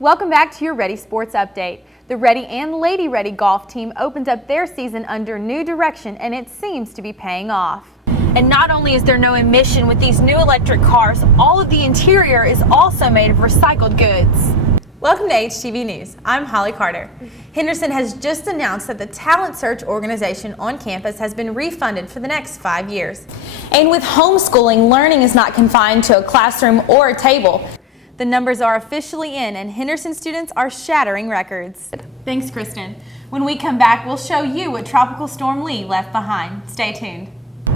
Welcome back to your Ready Sports Update. The Ready and Lady Ready golf team opened up their season under new direction, and it seems to be paying off. And not only is there no emission with these new electric cars, all of the interior is also made of recycled goods. Welcome to HTV News. I'm Holly Carter. Henderson has just announced that the talent search organization on campus has been refunded for the next 5 years. And with homeschooling, learning is not confined to a classroom or a table. The numbers are officially in, and Henderson students are shattering records. Thanks, Kristen. When we come back, we'll show you what Tropical Storm Lee left behind. Stay tuned.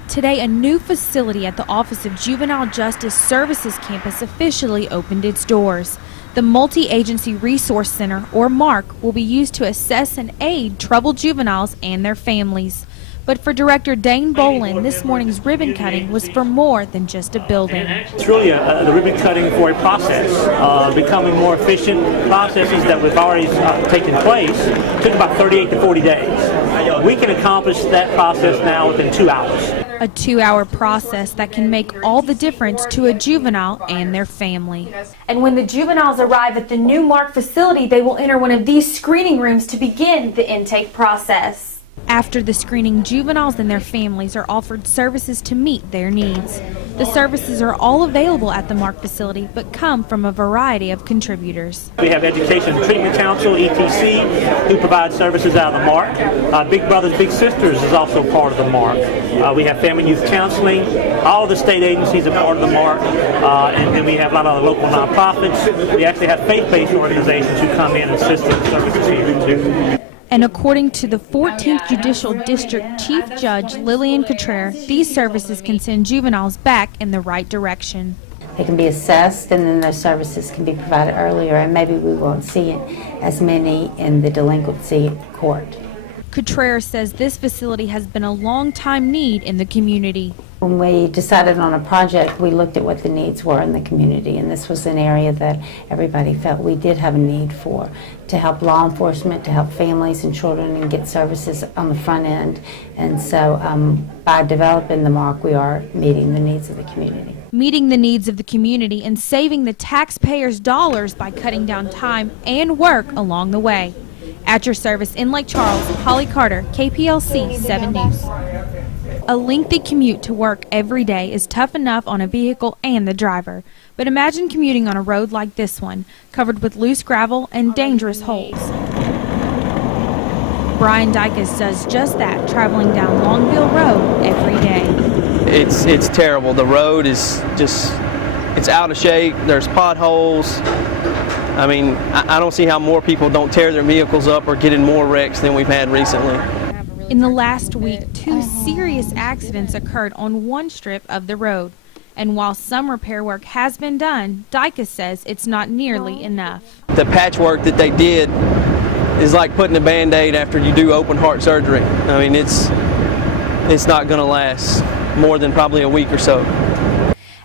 Today, a new facility at the Office of Juvenile Justice Services campus officially opened its doors. The Multi-Agency Resource Center, or MARC, will be used to assess and aid troubled juveniles and their families. But for Director Dane Bolin, this morning's ribbon cutting was for more than just a building. It's really the ribbon cutting for a process, becoming more efficient. Processes that have already taken place took about 38 to 40 days. We can accomplish that process now within 2 hours. A 2-hour process that can make all the difference to a juvenile and their family. And when the juveniles arrive at the new MARC facility, they will enter one of these screening rooms to begin the intake process. After the screening, juveniles and their families are offered services to meet their needs. The services are all available at the MARC facility, but come from a variety of contributors. We have Education and Treatment Council, ETC, who provides services out of the MARC. Big Brothers Big Sisters is also part of the MARC. We have Family Youth Counseling. All the state agencies are part of the MARC. And then we have a lot of local nonprofits. We actually have faith-based organizations who come in and assist in services here too. And according to the 14th Judicial District Chief Judge Lillian Contreras, these services can send juveniles back in the right direction. They can be assessed, and then those services can be provided earlier, and maybe we won't see as many in the delinquency court. Contreras says this facility has been a long-time need in the community. When we decided on a project, we looked at what the needs were in the community, and this was an area that everybody felt we did have a need for, to help law enforcement, to help families and children and get services on the front end. And so by developing the MARC, we are meeting the needs of the community. Meeting the needs of the community and saving the taxpayers' dollars by cutting down time and work along the way. At your service in Lake Charles, Holly Carter, KPLC 7 News. A lengthy commute to work every day is tough enough on a vehicle and the driver. But imagine commuting on a road like this one, covered with loose gravel and dangerous holes. Brian Dykes does just that, traveling down Longville Road every day. It's terrible. The road is just, it's out of shape. There's potholes. I mean, I don't see how more people don't tear their vehicles up or get in more wrecks than we've had recently. In the last week, 2 serious accidents occurred on one strip of the road. And while some repair work has been done, Dykes says it's not nearly enough. The patchwork that they did is like putting a Band-Aid after you do open heart surgery. I mean, it's not going to last more than probably a week or so.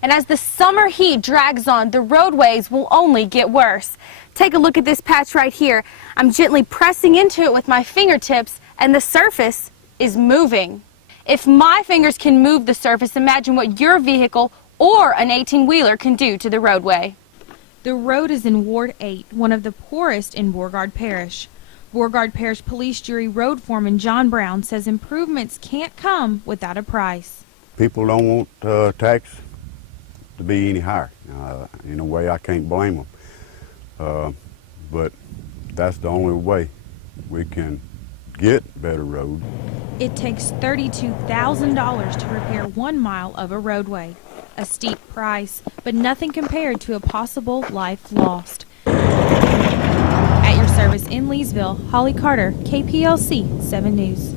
And as the summer heat drags on, the roadways will only get worse. Take a look at this patch right here. I'm gently pressing into it with my fingertips, and the surface is moving. If my fingers can move the surface, imagine what your vehicle or an 18-wheeler can do to the roadway. The road is in Ward 8, one of the poorest in Beauregard Parish. Beauregard Parish Police Jury Road Foreman John Brown says improvements can't come without a price. People don't want tax to be any higher. In a way, I can't blame them. But that's the only way we can get better roads. It takes $32,000 to repair 1 mile of a roadway. A steep price, but nothing compared to a possible life lost. At your service in Leesville, Holly Carter, KPLC 7 News.